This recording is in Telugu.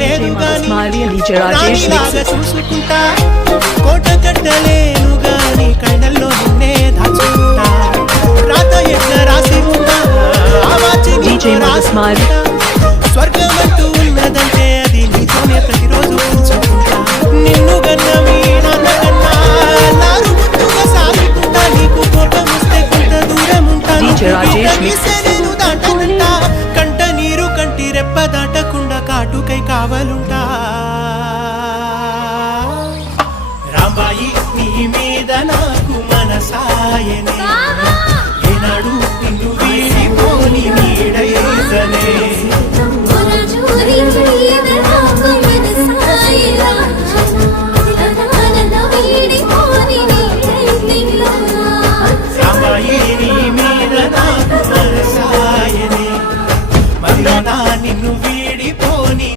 లేదు గాని రాణిలాగా చూసుకుంటా కోట కట్టలేను గాని కళ్ళల్లో నిన్నే దాచుకుంటా రాత ఎట్లా రాసి ఉంటా స్వర్గమంటూ ఉన్నదంటే అది నీతోనే ప్రతిరోజు పంచుకుంటా నిన్ను గన్న మీ నాన్న కన్నా లారు ముద్దుగా సాగుకుంటా నీకు కోపం వస్తే కొంత దూరం ఉంటాను నేను దాటనంటా కంట నీరు కంటి రెప్ప దాటకుండా కాటుకై కావలుంటా రాంబాయి నీ మీద నాకు మనసాయనే ఏనాడు నిన్ను వీడిపోని నీడైతనే